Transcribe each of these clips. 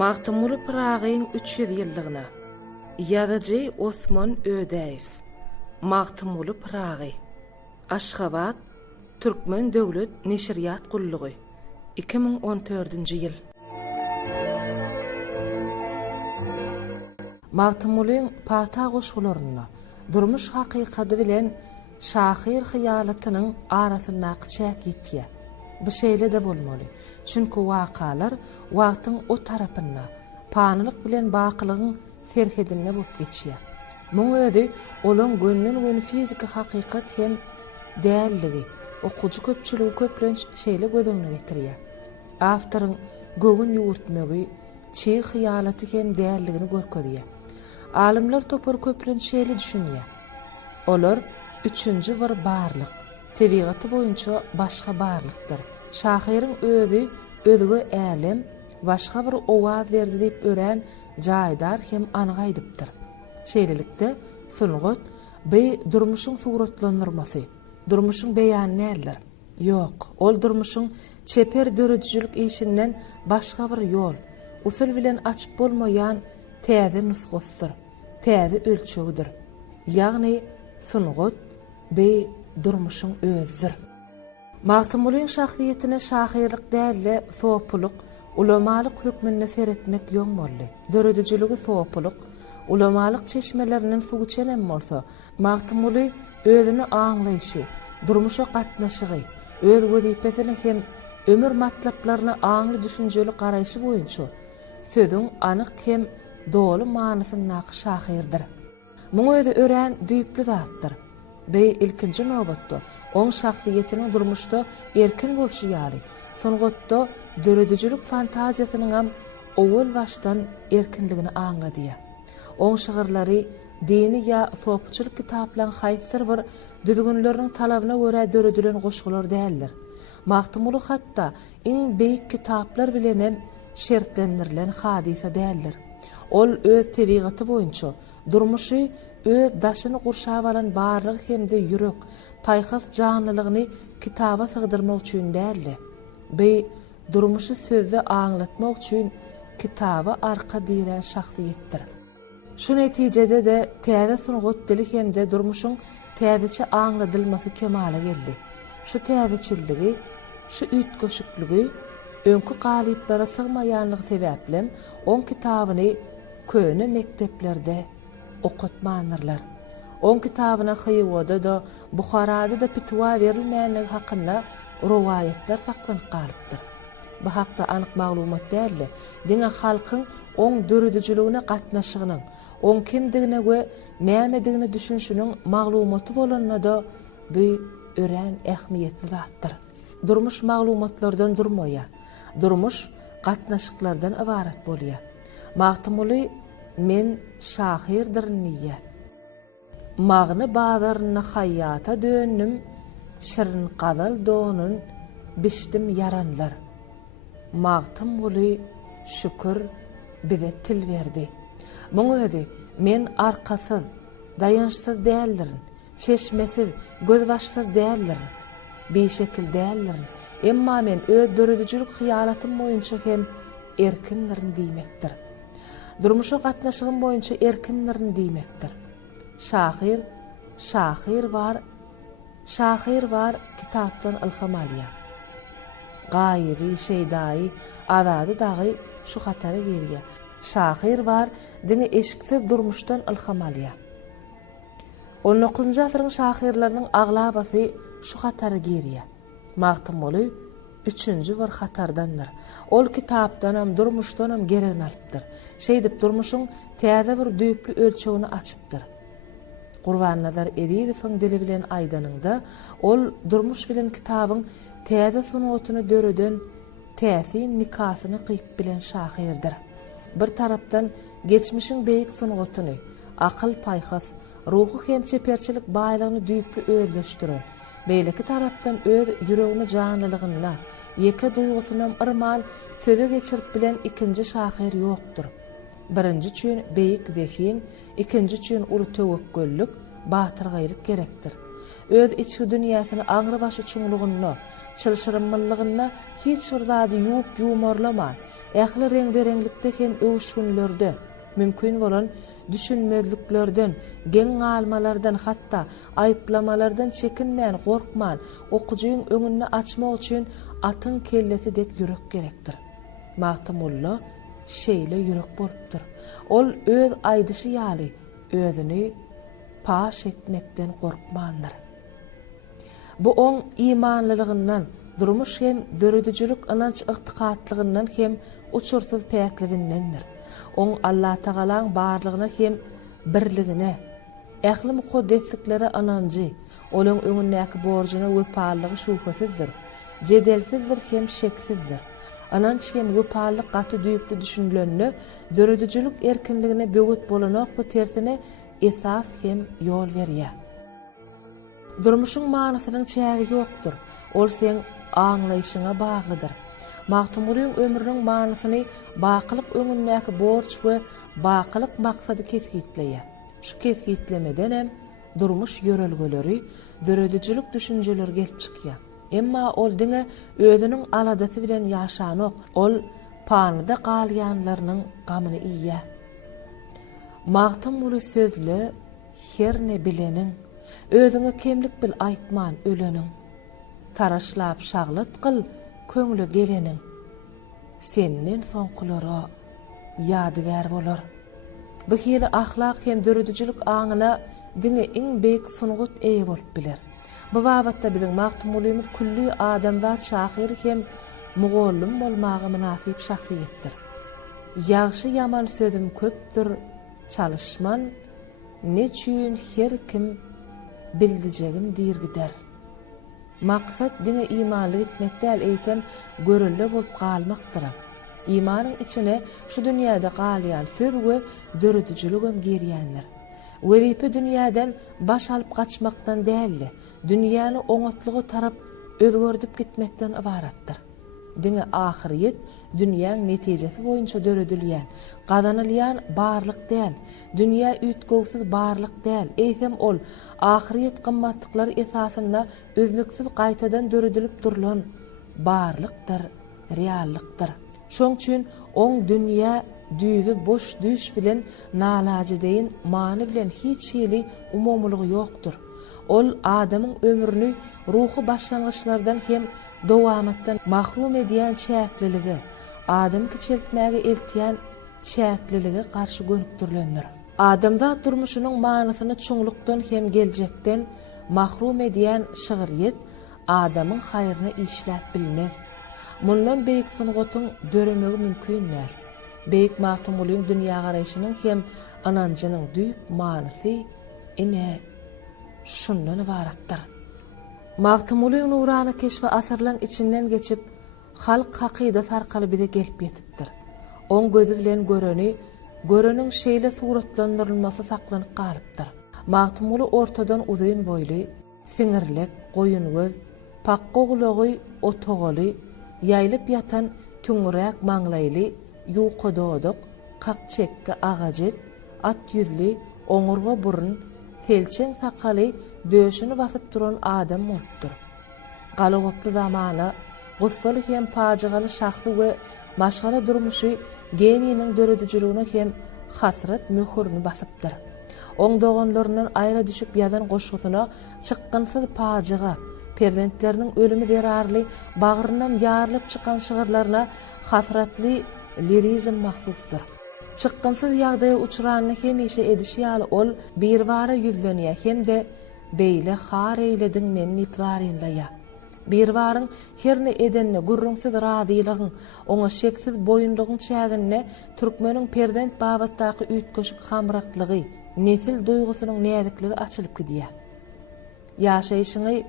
Magtymly Pıragyň 300 ýyllygyna. Ýazyjy Osman Ödäýew. Magtymly Pıragy. Aşgabat Türkmen Döwlet Neşriýat Gullugy. 2014-nji ýyl. Magtymulyň pata goşgularyna, durmuş hakykady bilen şahyr hyýalatynyň arasyndaky çäk gitýär. Bu şeýle de bolmaly. Çünki wakalar wagtyň o tarapynda panylyk bilen bakylygyň serhedine bolup geçýär. Muň özi olaň gönlün fiziki hakykat hem dälligi, okujy köpçüligi köplenç şeýle göz öňüne getirýär. Awtoryň gögün ýurtmagy, çy hyýalaty hem dälligini görkezýär. Alimler topar köplenç şeýle düşünýär. Olar üçünji bir barlyk, tebigaty boýunça başga barlykdyr. Şahyryň özü özüge älim, başga bir owaz berdi diýip ören jaýdar hem anyk aýdypdyr. Şeýlelikde Sulgat be durmuşyň suratlandyrmasy, durmuşyň beýany näler? Ýok, ol durmuşyň çeper döredijlik işinden başga bir ýol, usul bilen açyp bolmaýan täze nusgasydyr, täze ölçegidir. Ýagny Sulgat be durmuşyň özüdir. Magtymulyň şahsiýetine şahyrlyk dälle sowaplyk, ulamalyk hükmünde seretmek ýoň boldy. Döredijiligi sowaplyk, ulamalyk çeşmelerinden suw içenen bolsa, magtymuly özüni aňlaýşy, durmuşa gatnaşygy, öz wezipesini hem ömür matlaplaryna aňly düşünjeli garaýşy boýunça sözüň anyk hem dolu manysyndaky şahyrdyr. Muň özü ören düýpli zatdyr. Be ilkinji nobatda oň şahsiýetiniň durmuşda erkin bolşy ýaly, Sulgatda döredijilik fantaziýasynyň hem owul başdan erkinligini aňladýar. Oň şagyrlary dini ýa sowapçylyk kitaplaryň haýsy bir düzgünleriniň talabyna görä döredilen goşgular däldir. Magtymuly hatda iň beýik kitaplar bilen hem şertlendirilen hadisa däldir. Ol öz tebigaty boýunça durmuşy öz daşyny gurşap alan barlyk hemde ýürek, paýhas janlylygyny kitaba sygdyrmak üçin däldi. Be durmuşy sözde aňlatmak üçin kitaba arka diren şahsiýetdir. Şu netijede de täze Sulgat dili hemde durmuşyň täzeçe aňladylmasy kemale geldi. Şu täzeçilligi, şu üýtgeşikligi, öňkü galyplara sygmaýanlygy sebäplem on kitabyny köne mekteplerde okutmanyrlar. On kitabyna Hyýwada da, Buharada da pitwa berilmänligi hakynda rowaýetler saklanyp galypdyr. Bu hakda anyk maglumat däl, diňe halkyň on döredijiligine gatnaşygynyň, on kimdigine we nämedigini düşünşiniň maglumaty bolanyna da bu ören ähmiýetli zatdyr. Durmuş maglumatlardan durmaýar, durmuş gatnaşyklardan ibarat bolýar. Magtymuly men şahyrdyr niýe. Magny bazaryna haýata döndüm, şirin gazal donun biçdim yaranlar. Magtymuly şükür bize til berdi. Muň özi men arkasyz, dayançsyz däldirin, çeşmesiz, gözbaşsyz däldirin, beşekil däldirin. Emma men öz döredijilik hyýalatym boýunça hem erkindirin diýmekdir. Durmuşa gatnaşygym boýunça erkindirin diýmekdir. Şahyr var kitapdan ilham alýar. Gaýyby, şeýdaý, azady dagy şu hatara gerýär. Şahyr var diňe eşiksiz durmuşdan ilham alýar. 19-njy asyryň şahyrlarynyň aglabasy şu hatara gerýär. Magtymuly üçünji bir hatardandyr. Ol kitapdan hem durmuşdan hem geren alypdyr. Şeýdip durmuşyň täze bir düýpli ölçegini açypdyr. Gurban-Nazar Ediýewiň dili bilen aýdanynda ol durmuş bilen kitabyň täze sunuwatyny döreden täsin nikasyny gyýyp bilen şahyrdyr. Bir tarapdan geçmişiň beýik sunuwatyny, akyl paýhas, ruhy hem çeperçilik baýlygyny düýpli özleşdiren, beýleki tarapdan öz ýüregini janlylygyna, ýeke duýgusyny ırmal söze geçirip bilen ikinji şahyr ýokdur. Birinji üçin beýik zehin, ikinji üçin uly töwekküllik, batyrgylyk gerekdir. Öz içki dünýäsini aňry başy çuňlugyna, çylşyrymlygyna hiç bir zady ýuwup ýumorlaman, ähli reňberenglikde hem öwüşgünlerde mümkin bolan düşünmezliklerden, geň almalardan, hatta ayıplamalardan çekinmeyen, korkman, okucuyun öňünde açmak üçin atın kellesi dek yürek gerektir. Mahtamulla şeýle yürek bolupdyr. Ol öz aýdyşy ýaly özüni paş etmekden korkmandyr. Bu on imanlılığından, durmuş hem dörüdücülük ınanç ıhtikatlygynyň hem uçursuz päkligindendir. On Allah Tagalaň barlygyna hem birligine, ähli mukaddesliklere anancı, olaň öňündäki borjuna wepalygy şüphesizdir. Jedelsizdir hem şeksizdir. Ananç hem wepalyk gaty düýüpli düşünlenini, dörüdücülük erkinligine böwet bolanokly tersine esas hem ýol berýär. Durmuşyň manasynyň çägi ýokdur. Ol sen aňlaýyşyňa baglydyr. Mahtumuluň ömrüniň manasyny bakylyk öňündäki borç we bakylyk maksady kesgitleýär. Şu kesgitlemeden hem durmuş ýörelgeleri, dörüdücülük düşünjeleri gelip çykýar. Emma ol diňe özüniň aladasy bilen ýaşanok, ol panyda galýanlarynyň gamyny iýýär. Mahtumulu sözlü her ne bileniň, özüňe kemlik bil aýtman öleniň. Taraşlap şaglat kıl köňlü geleniň. Senden soňkulara ýadygar bolar. Bu hili ahlak hem dörüdücülük aňyna diňe iň beýik sungut eýe bolup biler. Bu wagtda biziň mahtumulymyz külli adamzat şahyr hem mugollum bolmagy münasip şahsiýetdir. Ýagşy ýaman sözüm köpdür, çalışman neçün her kim bildijegin dirgider. Maksat diňe imanly etmek däl eýsem görülle bolup galmakdyr. İmanyň içine şu dünýäde galýan söz we dörüdüjülügem gerýändir. Wezipe dünýäden baş alyp gaçmakdan däldi, dünýäni oňatlygy tarap özgördüp gitmekden ibaratdyr. Diňe ahiret dünýäň netijesi boýunça dörüdülýän, gazanylýan barlyk däl, dünýä ütgöwsiz barlyk däl. Eýsem ol ahiret gymmatlyklary esasynda özlüksiz gaýtadan dörüdülip durulan barlykdyr, reallykdyr. Şoň üçin oň dünýä düýbi boş düş bilen nalaje deýin many bilen hiç şeýli umumlygy ýokdur. Ol adamyň ömrüni ruhy başlangyçlardan hem dowamatdan mahrum edýän çäkliligi, adam kiçeltmäge eltýän çäkliligi garşy gönükdirilendir. Adamda durmuşynyň manasyny çoňlukdan hem geljekden mahrum edýän şygyryet adamyň haýryna işläp bilmez. Mundan beýik sungutyň döremegi mümkin däl. Beýik mahtumuluň dünýä garaýşynyň hem ananjynyň düýp manasy ine şundan ibaratdyr. Mahtumuluň nurany keşfi asyrlaryň içinden geçip halk hakyda sarkaly bize gelip ýetipdir. On gözü bilen göreni, göreniň şeýle suratlandyrylmasy saklanyp galypdyr. Mahtumulu ortadan uzun boýly, siňirlek, goýun göz, pakka gulagy, otogaly, ýaýlyp ýatan tüňürek maňlaýly, ýuqadodok, kakçekki agajet, at ýüzli, oňurga burun, felçeň sakaly, döşüni basyp duran adam bolupdyr. Galagoply zamana, gussaly hem pajigaly şahsy we maşgala durmuşy geniyiniň dörüdüjülügine hem hasrat möhürni basypdyr. Oňdoganlarynyň aýra düşüp ýadan goşgusyna çykgynsyz pajiga, perzentleriniň ölümi zerarly bagyryndan ýarylyp çykan şygyrlaryna hasratly lirizm mahsusdur. Çykgynsyz ýagdaýa uçuranyny hemişe edişi ýaly ol bir bara ýüzlenýär hem-de beýle har eýledin meni ipzarynlaýa. Bir baryň herne edenine gurrunsyz razylygyň, oňa şeksiz boýunlugyň çägine türkmeniň perzent babatdaky ütköşük hamraklygy, nesil duýgusynyň nädikligi açylyp gidýär. Ýaşaýyşyny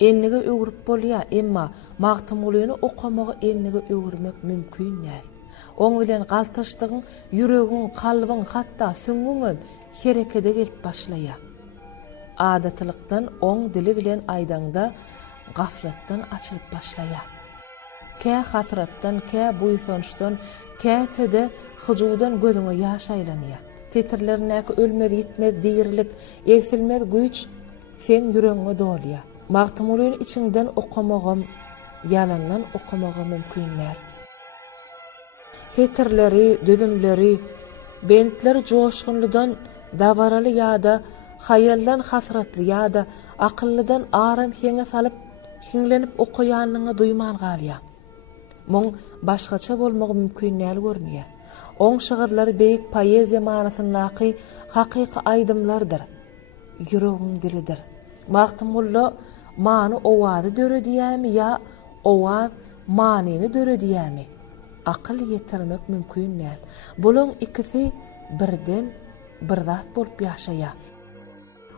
ennige öwürip bolýar, emma magtymlygyny okamagy ennige öwürmek mümkin däl. Oň bilen galtaşdygyň, ýüregiň, kalbyň, hatda süňüň herekede gelip başlaýar. Adatlykdan oň dili bilen aýdanda gaflatdan açylyp başlaýar. Kä hasratdan, kä buýsonçdan, kä tede hyjudan gözüňe ýaş aýlanýar. Titirlerindäki ölmez gitmez diýirlik, eksilmez güýç sen ýüregiňe dolýar. Magtymlyň içinden okamagym, ýalandan okamagym mümkin däl. tetirleri, düzümleri, bentler joşgunludan davaralı ýa-da hayaldan hasratly ýa-da akyllydan aram heňe salyp hiňlenip okuýanyňy duyman galýa. Muň başgaça bolmagy mümkin näl görnýär. Oň şygyrlary beýik poeziýa manasyndaky hakyky aýdymlardyr. Yüregiň dilidir. Magtymully many owazy döredýärmi ýa owaz manyny döredýärmi? Akyl ýetirmek mümkin näl. Bulaň ikisi birden bir zat bolup ýaşaýar.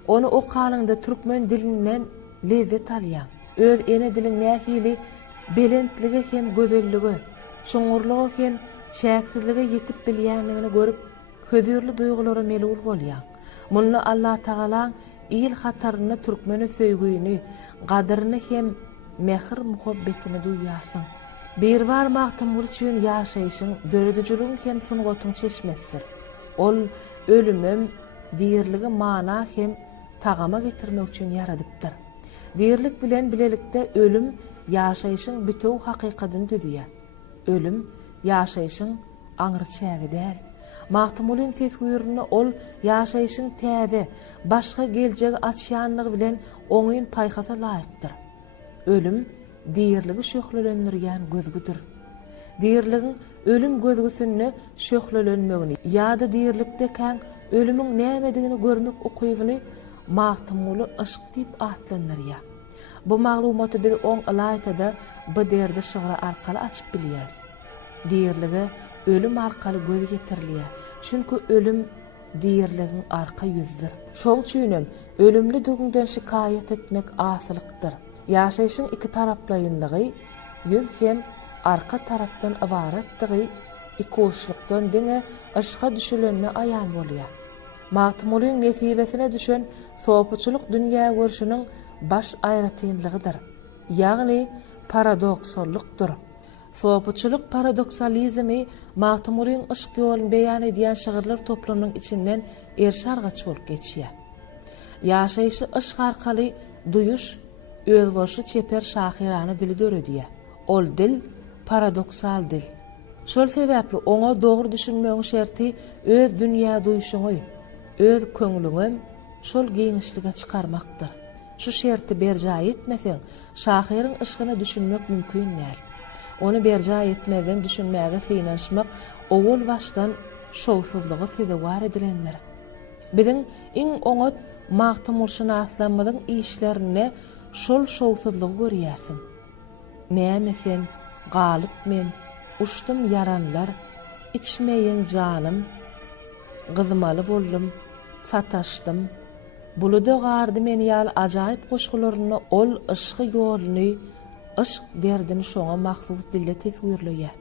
Onu okanyňda türkmen dilinden lezzet alýar. Öz ene dilin nähili belentligi hem gözelligi, çuňurlygy hem çäksizlige ýetip bilýänligini görüp hözürli duýgulara melul bolýar. Mulla Allah Taala il hataryny türkmeni söýgüýüni, gadyryny hem mehr muhabbetini duýarsyň. Bir var magtymul üçin ýaşaýyşyň döredijiligiň hem sungatyň çeşmesidir. Ol ölümüm diýerligi mana hem tagama getirmek üçin yaradypdyr. Diýerlik bilen bilelikde ölüm ýaşaýyşyň bütew hakykatyny düzýär. Ölüm ýaşaýyşyň aňyrçägi däl. Magtymylyň teswirini ol ýaşaýyşyň täze, başga geljek açýanlygy bilen oňyn paýhasa laýykdyr. Ölüm diýerligi şöhlelendirýän gözgüdür. Diýerligiň ölüm gözgüsini şöhlelenmegini ýa-da diýerlikde kän ölümüň nämedigini görmek okuýgyny magtymly aşk diýip atlandyrýar. Bu maglumaty biz oň alaýtada bu derde şygyra arkaly açyp bilýäs. Diýerligi ölüm arkaly göz getirilýär. Çünki ölüm diýerligiň arka ýüzüdir. Şoň üçin ölümli dögüňden şikaýet etmek asylykdyr. Ýaşaýyşyň iki taraplayynlygy ýüz hem arka tarapdan ibaratdygy iki oşlukdan diňe aşka düşülenine aýan bolýar. Magtymylyň nesibesine düşen sopuçuluk dünýä görüşiniň baş aýratynlygydyr. Ýagny paradoksallıkdyr. Sopuçuluk paradoksalizmi magtymylyň ışk ýolun beýan edýän şygyrlar toplamynyň içinden erşargaç bolup geçýär. Ýaşaýyşy ışk arkaly duýuş özboşy çeper şahirany dili döredýär. Ol dil paradoksal dil. Şol sebäpli oňa dogry düşünmegiň şerti öz dünýä duýuşuňy, öz köňlüňi şol geňişlige çykarmakdyr. Şu şerti berja etmeseň, şahirin ışkyny düşünmek mümkin näl. Onu berja etmeden düşünmäge synaşmak owul başdan şowsuzlygy sebäp edilenler. Biziň iň oňat magtymulşynaslamyň işlerine şol şowsuzlygy görýärsiň. Näme sen galyp men uçdum yaranlar, içmeyen canım, gyzmaly boldum, sataşdym. Buluda gardy meni ýaly ajaýyp goşgularyny ol ışky ýoluny, ışk derdini şoňa mahsus dilde teswirleýär.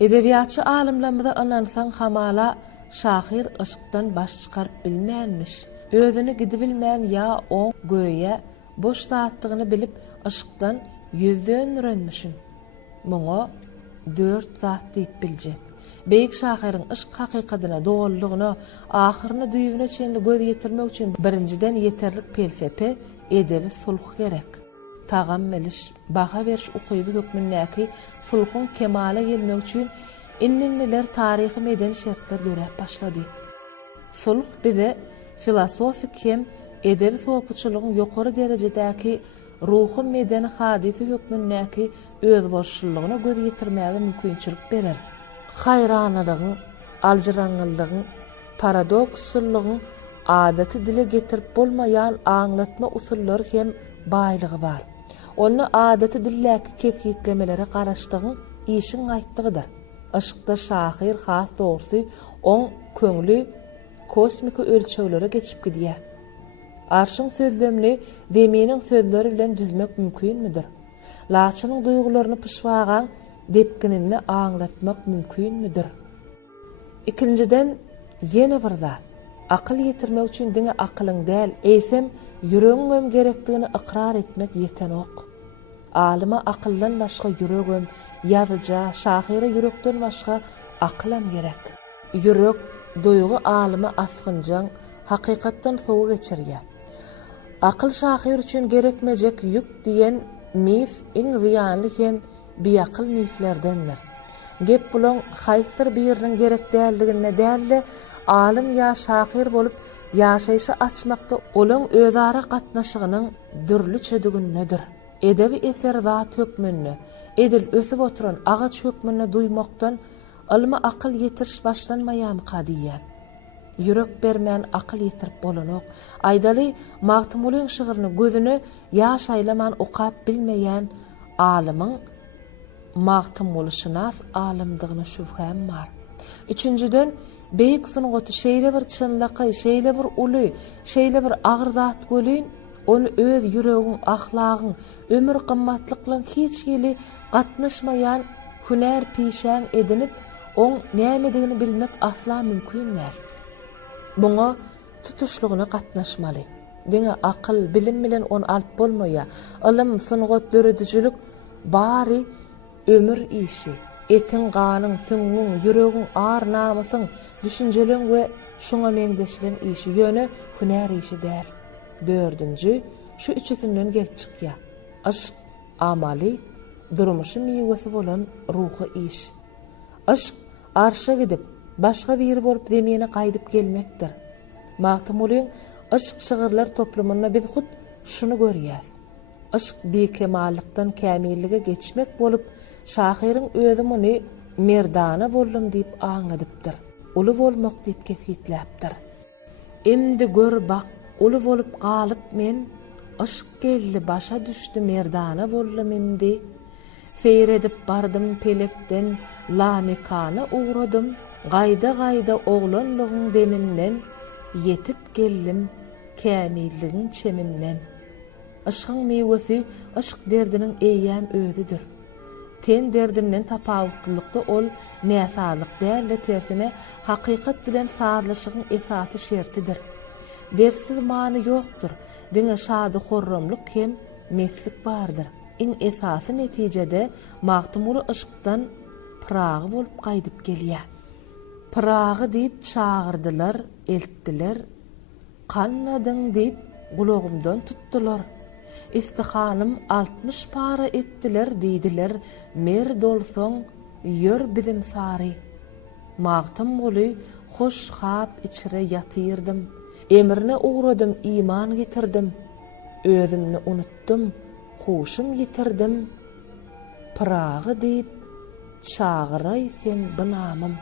Edebiýatçy alimlerimize anansaň hamala şahir ışkdan baş çykaryp bilmänmiş. Özüni gidi bilmän ýa o göýe boş zatdygyny bilip ışkdan ýüzden örenmişin. Muňa 4 zat diýip biljek. Beýik şahirin ışk hakykatyna, dogrulygyna, ahyryny düýüne çenli göz ýetirmek üçin birinciden ýeterlik pelsepe, edebi sulh gerek. Tagam meliş, baha beriş ukyby hökmündäki sulhyň kemale gelmek üçin inninliler taryhy meden şertler döräp başlady. Sulh bize filosofik hem edebi sopuçylygyň ýokary derejedäki ruhy meden hadisi hökmündäki özboşçylygyna göz ýetirmäge mümkinçilik berer. Haýranylygyň, aljyraňlygyň, paradoksallygyň adaty dile getirip bolmaýan aňlatma usullary hem baýlygy bar. Onu adaty dilläki kesgitlemelere garaşdygyň işiň aýtdygydyr. Aşykda şahir has dogry oň köňli kosmik ölçeglere geçip gidýär. Arşyň sözlemli demeniň sözleri bilen düzmek mümkinmidir? Laçynyň duýgularyny pışwagan depkinini aňlatmak mümkinmidir? İkinciden ýene bir zat. Akyl ýetirmek üçin diňe akylyň däl, eýsem ýüregim gerekdigini ikrar etmek ýetenok. Alyma akyldan başga ýüregim, ýazyja, şahira ýürekden başga akylym gerek. Ýürek duýgu alymy asgynjaň, hakykatdan sowu geçirýär. Akyl şahir üçin gerekmejek ýük diýen mif iň ziýanly hem biýakyl miflerdendir. Gep bulan haýsyr biriniň gerek däldigine dälle alim ya şahyr bolup ýaşaýşy açmakda olaň özara gatnaşygynyň dürli çödügünnedir. Edebi eser zat hökmünni, edil ösüp oturan agaç hökmünni duýmakdan ilmi akıl yetiriş başlanmaýan kadiýet. Yürek bermän akıl yetirip bolanok, aýdaly magtumulyň şygyryny gözüni ýaşaýlaman okap bilmeýän alymyň magtumulşynas alimdygyna şübhem bar. Üçüncüden beýik sunugaty şeýle bir çynlyky, şeýle bir uly, şeýle bir agyr zat gölün onu öz yüregiň, ahlagyň, ömür gymmatlyklaryň hiç ýeli gatnaşmaýan hünär pişäň edinip on nämedigini bilmek asla mümkin däl. Buňa tutuşlugyna gatnaşmaly. Diňe akyl, bilim bilen onu alyp bolmaýa. Ilim, sunugat, döredijlik bari ömür işi. Etin, ganyň, süňňiň, yüregiň, ar namasyň, düşünjeleň we şoňa meňdeşilen işi ýöne hünär işi däl. Dördüncü, şu üçüsinden gelip çykýa. Aşk, amali, durmuşy miwesi bolan ruhy iş. Aşk, arşa gidip, başga biri bolup demine gaýdyp gelmekdir. Magtumulyň aşk şygyrlar toplumyna biz hut şunu görýäs. Aşk bekemallikdan kämillige geçmek bolup, şahyryň özü muny merdana boldum diýip aňladypdyr. Uly bolmak diýip kesgitläpdir. Emdi gör bak, uly bolup galyp men aşk geldi başa düşdi merdana boldum emdi. Seyredip bardım pelekden, lamekana uğradım, gayda oğlanlygyň deminden, yetip geldim kämilligiň çeminden. Aşkyň mewesi aşk derdiniň eýýän özüdür. Ten derdinden tapawutlykda ol näsalyk däl, tersine hakykat bilen sazlaşygyň esasy şertidir. Dersiz many ýokdur. Diňe şady horramlyk hem meslik bardyr. Iň esasy netijede magtumuly aşkdan pıragy bolup gaýdyp gelýär. Pıragy diýip çağırdylar, eltdiler. Kannadyň diýip gulagymdan tutdular. İstihanım 60 para etdiler diýdiler. Mer dolsoň ýör bizim sary. Magtym boly hoş hap içire ýatyrdım. Emrine uğradım, iman getirdim. Özümni unutdum, huşum yitirdim. Pıragy diýip çağıray sen bynamym.